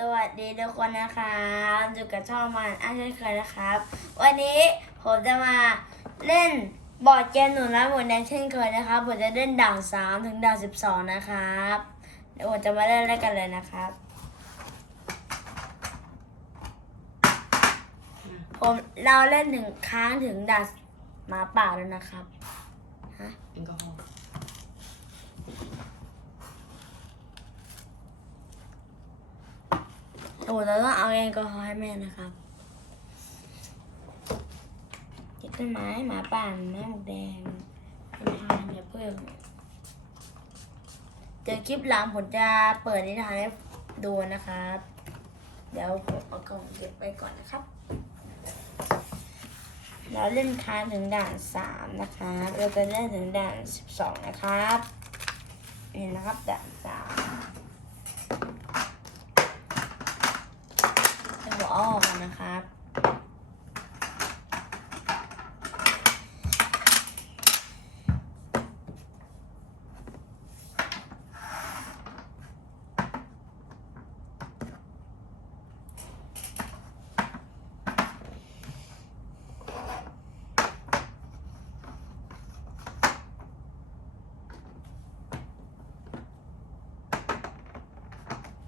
สวัสดีทุกคนนะครับอยู่กับช่องมันอาเช่นเคยนะครับ วันนี้ผมจะมาเล่นบอร์ดเกมหนูนะหมดแดงเช่นเคยนะครับผมจะเล่นด่านสามถึงด่านสิบสองนะครับเดี๋ยวผมจะมาเล่นเล่นกันเลยนะครับ ผมเราเล่นถึงค้างถึงด่านหมาป่าแล้วนะครับฮะแอลกอฮอล์ โอ้เราต้องเอาแอลกอฮอล์ให้แม่นะครับเก็บต้นไม้หมาป่าแม่หมวกแดงเป็นทานอย่าเพิ่มเดี๋ยวคลิปหลังผมจะเปิดนิทานให้ดูนะครับ เดี๋ยวผมเอากล่องเก็บไว้ก่อนนะครับเราเล่นค้างถึงด่านสามนะครับเราจะเล่นถึงด่านสิบสองนะครับ นี่นะครับด่านสาม ให้หัว ออกก่อนนะครับ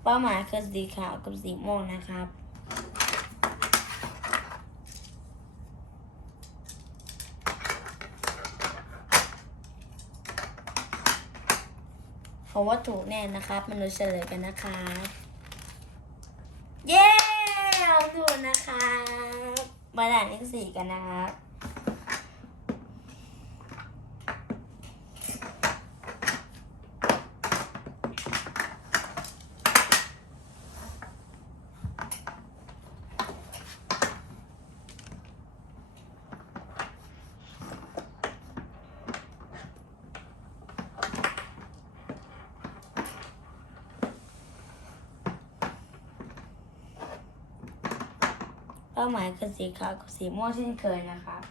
เป้าหมายคือสีขาวกับสีม่วงนะครับ เพราะว่าถูกแน่นะครับมนุษย์เฉลยกันนะคะเย้เอาถูกนะคะมาด่านเลขสี่กันนะครับ เป้าหมายคือสีขาวกับสีม่วงเช่นเคยนะครับ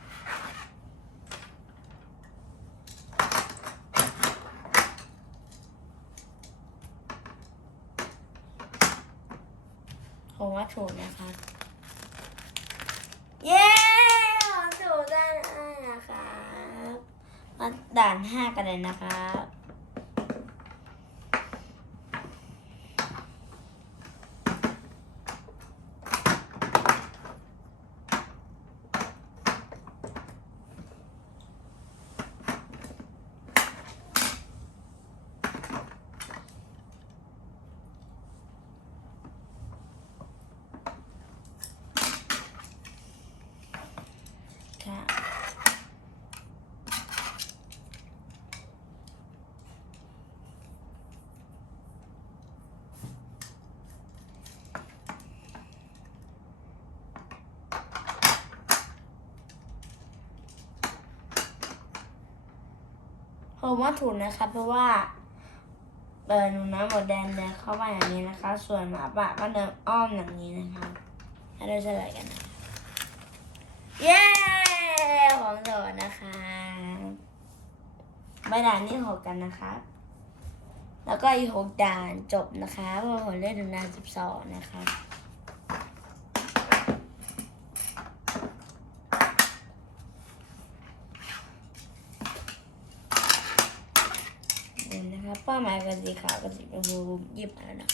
ผมว่าถูกนะครับเย้ผมถูกด้นะครับมาด่านห้ากันเลยนะครับ ค่ะ ผมว่าถูกนะครับ เพราะว่าเออหนูน้ำหมดแดงเดินเข้ามาอย่างนี้นะคะ ส่วนหมาป่าก็เดินอ้อมอย่างนี้นะคะให้เราเฉลยกันนะเย้ของโดดนะคะใบด่านที่หกกันนะคะ แล้วก็อีกหกด่านจบนะคะเพราะว่าผมเล่นถึงด่านสิบสองนะคะนี่นะคะเป้า หมายกับสีขาวกับสีชมพูหยิบมาแล้วนะ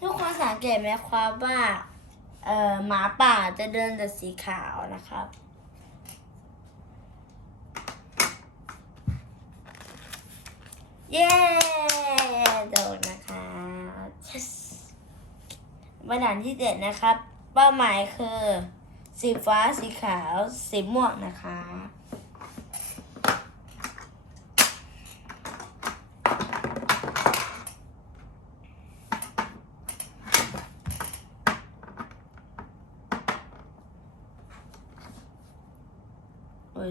ทุกคนสังเกตไหมครับว่า เอ่อหมาป่าจะเดินแต่สีขาวนะครับ เย้โดนนะคะ yes บันดานที่เจ็ดนะครับ เป้าหมายคือ สีฟ้าสีขาว สีม่วงนะคะโอ้ย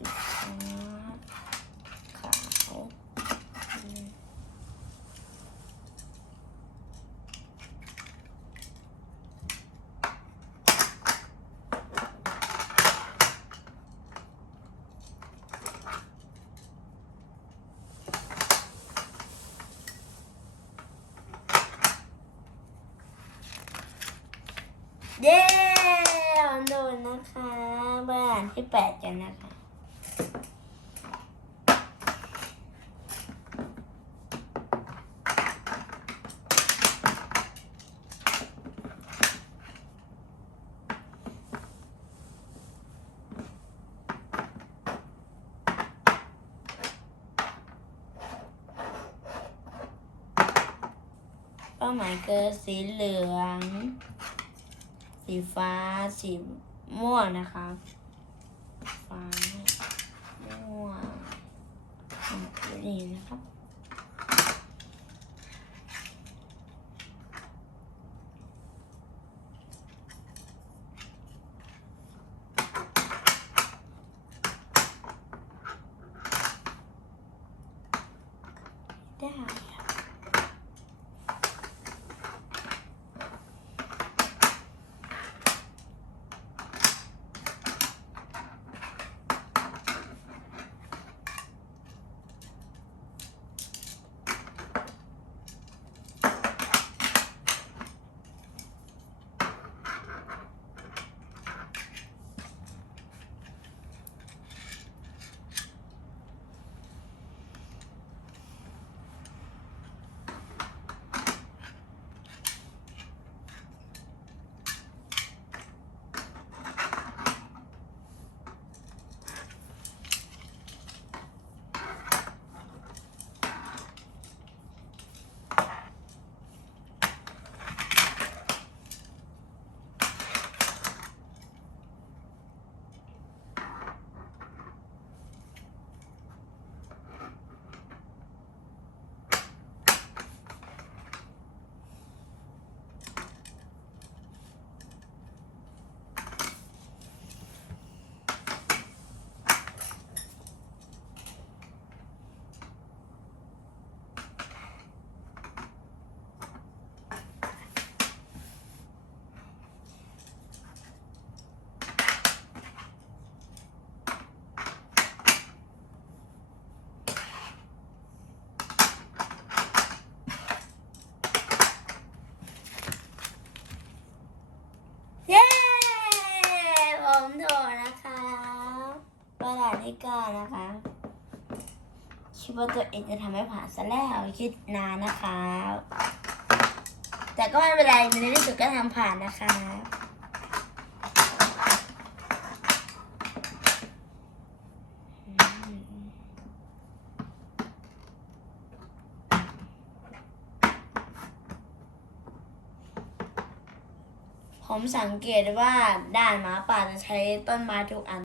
ีฟ้าขาวเย้ลองดูนะคะบ้านที่แปดกันนะคะาหมายคือสีเหลือง สีฟ้า สีม่วงนะคะฟ้า ม่วงนี่นะครับได้ ผมถูกนะคะประหลาดที่อนนะคะ คิดว่าตัวเองจะทำให้ผ่านซะแล้วคิดนานนะคะ แต่ก็ไม่เป็นไรในที่สุดก็ทำผ่านนะคะ ผมสังเกตว่าด่านหมาป่าจะใช้ต้นไม้ทุกอัน